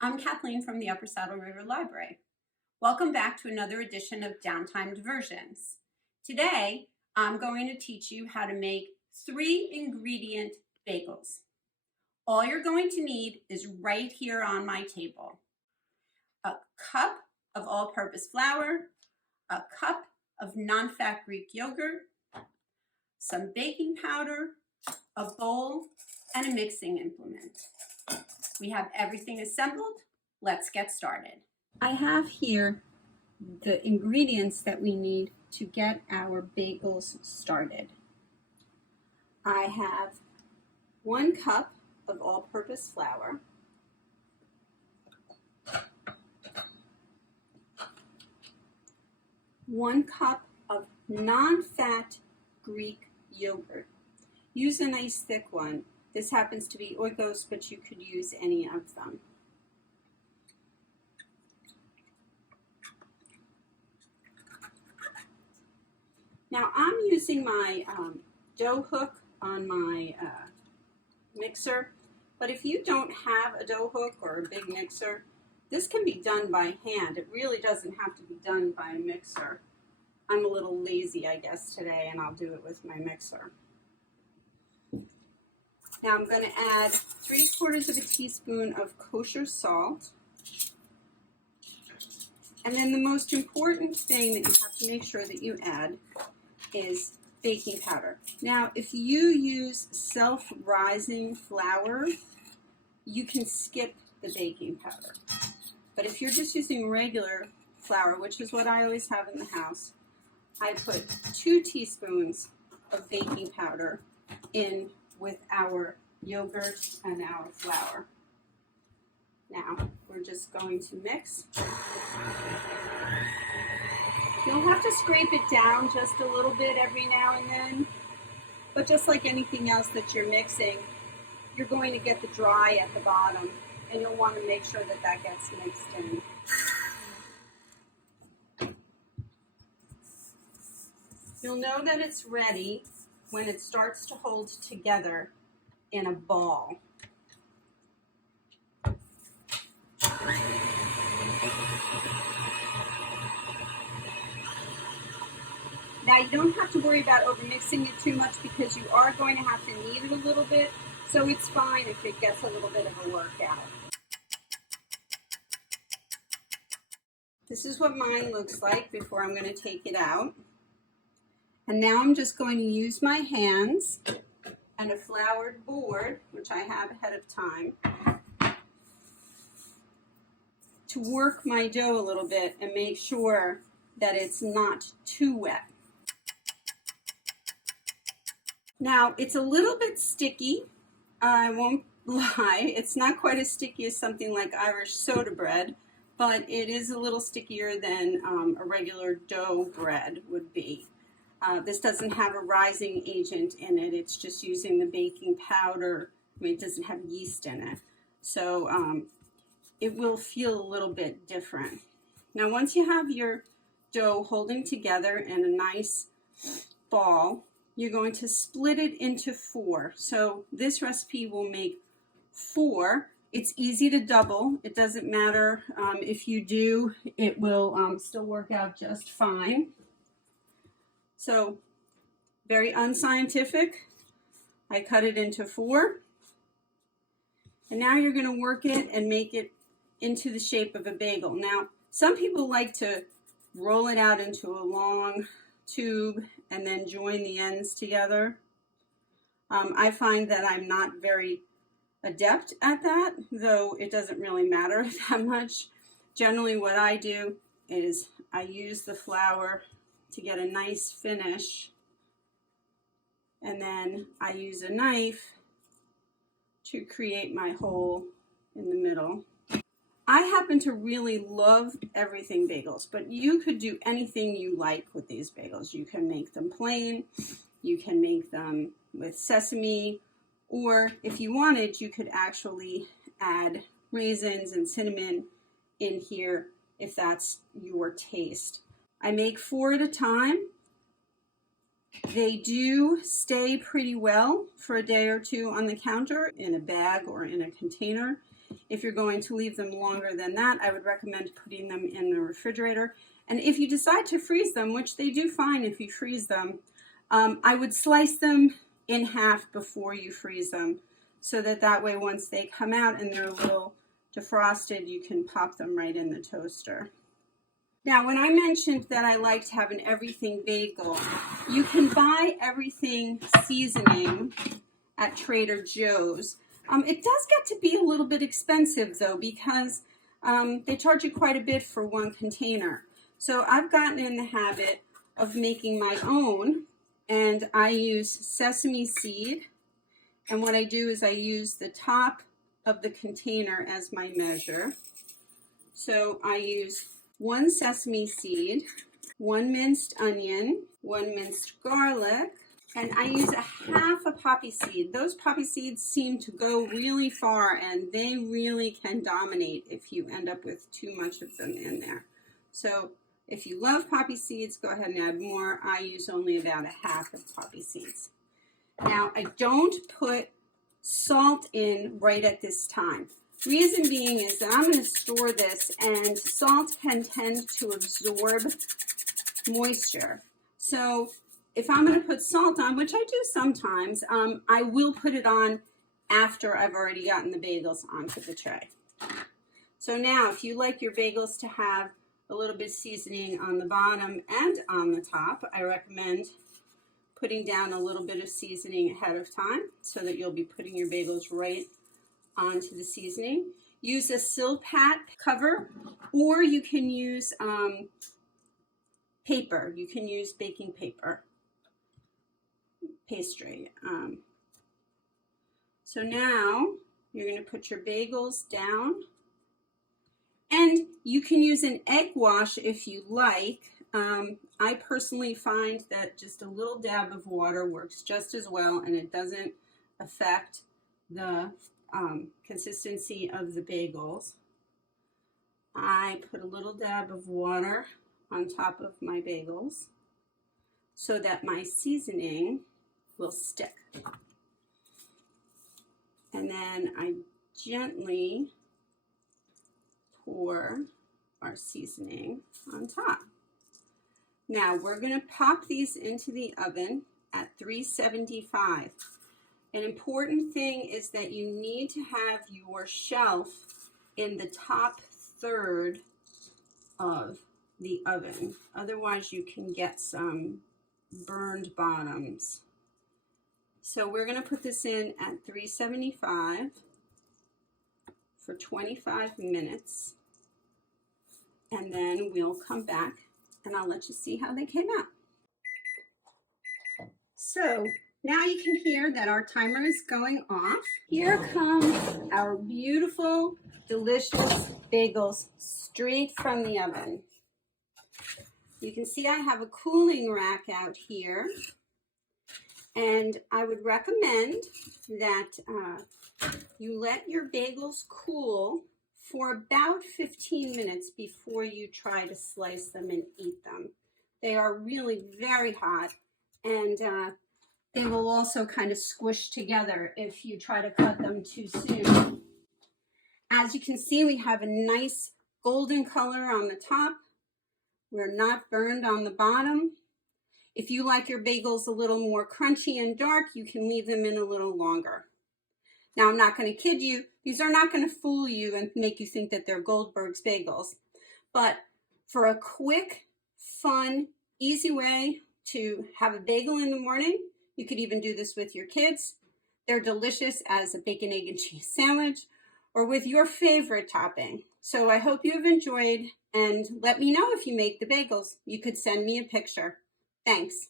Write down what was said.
I'm Kathleen from the Upper Saddle River Library. Welcome back to another edition of Downtime Diversions. Today, I'm going to teach you how to make 3-ingredient bagels. All you're going to need is right here on my table. A cup of all-purpose flour, a cup of non-fat Greek yogurt, some baking powder, a bowl, and a mixing implement. We have everything assembled. Let's get started. I have here the ingredients that we need to get our bagels started. I have 1 cup of all-purpose flour, 1 cup of non-fat Greek yogurt. Use a nice thick one. This happens to be Oikos, but you could use any of them. Now I'm using my dough hook on my mixer, but if you don't have a dough hook or a big mixer, this can be done by hand. It really doesn't have to be done by a mixer. I'm a little lazy, I guess, today, and I'll do it with my mixer. Now I'm going to add 3/4 of a teaspoon of kosher salt. And then the most important thing that you have to make sure that you add is baking powder. Now, if you use self-rising flour, you can skip the baking powder. But if you're just using regular flour, which is what I always have in the house, I put 2 teaspoons of baking powder in with our yogurt and our flour. Now, we're just going to mix. You'll have to scrape it down just a little bit every now and then, but just like anything else that you're mixing, you're going to get the dry at the bottom, and you'll want to make sure that that gets mixed in. You'll know that it's ready when it starts to hold together in a ball. Now you don't have to worry about overmixing it too much because you are going to have to knead it a little bit, so it's fine if it gets a little bit of a workout. This is what mine looks like before I'm going to take it out. And now I'm just going to use my hands and a floured board, which I have ahead of time, to work my dough a little bit and make sure that it's not too wet. Now, it's a little bit sticky, I won't lie. It's not quite as sticky as something like Irish soda bread, but it is a little stickier than a regular dough bread would be. This doesn't have a rising agent in it. It's just using the baking powder. I mean, it doesn't have yeast in it. So it will feel a little bit different. Now, once you have your dough holding together in a nice ball, you're going to split it into 4. So this recipe will make 4. It's easy to double. It doesn't matter if you do, it will still work out just fine. So very unscientific. I cut it into 4. And now you're going to work it and make it into the shape of a bagel. Now, some people like to roll it out into a long tube and then join the ends together. I find that I'm not very adept at that, though it doesn't really matter that much. Generally what I do is I use the flour to get a nice finish, and then I use a knife to create my hole in the middle. I happen to really love everything bagels, but you could do anything you like with these bagels. You can make them plain, you can make them with sesame, or if you wanted, you could actually add raisins and cinnamon in here if that's your taste. I make 4 at a time. They do stay pretty well for a day or two on the counter in a bag or in a container. If you're going to leave them longer than that, I would recommend putting them in the refrigerator. And if you decide to freeze them, which they do fine if you freeze them, I would slice them in half before you freeze them, so that way once they come out and they're a little defrosted, you can pop them right in the toaster. Now, when I mentioned that I liked having everything bagel, you can buy everything seasoning at Trader Joe's. It does get to be a little bit expensive though, because they charge you quite a bit for one container. So I've gotten in the habit of making my own, and I use sesame seed. And what I do is I use the top of the container as my measure. So I use 1 sesame seed, 1 minced onion, 1 minced garlic, and I use a half a poppy seed. Those poppy seeds seem to go really far, and they really can dominate if you end up with too much of them in there. So if you love poppy seeds, go ahead and add more. I use only about a half of poppy seeds. Now, I don't put salt in right at this time. Reason being is that I'm going to store this, and salt can tend to absorb moisture. So if I'm going to put salt on, which I do sometimes, I will put it on after I've already gotten the bagels onto the tray. So now, if you like your bagels to have a little bit of seasoning on the bottom and on the top, I recommend putting down a little bit of seasoning ahead of time so that you'll be putting your bagels right onto the seasoning. Use a Silpat cover, or you can use paper. You can use baking paper, pastry. So now you're going to put your bagels down, and you can use an egg wash if you like. I personally find that just a little dab of water works just as well, and it doesn't affect the consistency of the bagels. I put a little dab of water on top of my bagels so that my seasoning will stick. And then I gently pour our seasoning on top. Now we're going to pop these into the oven at 375. An important thing is that you need to have your shelf in the top third of the oven. Otherwise you can get some burned bottoms. So we're going to put this in at 375 for 25 minutes. And then we'll come back and I'll let you see how they came out. So now you can hear that our timer is going off. Here comes our beautiful, delicious bagels straight from the oven. You can see I have a cooling rack out here, and I would recommend that you let your bagels cool for about 15 minutes before you try to slice them and eat them. They are really very hot, and they will also kind of squish together if you try to cut them too soon. As you can see, we have a nice golden color on the top. We're not burned on the bottom. If you like your bagels a little more crunchy and dark, you can leave them in a little longer. Now, I'm not going to kid you. These are not going to fool you and make you think that they're Goldberg's bagels. But for a quick, fun, easy way to have a bagel in the morning, you could even do this with your kids. They're delicious as a bacon, egg, and cheese sandwich or with your favorite topping. So I hope you have enjoyed, and let me know if you make the bagels. You could send me a picture. Thanks.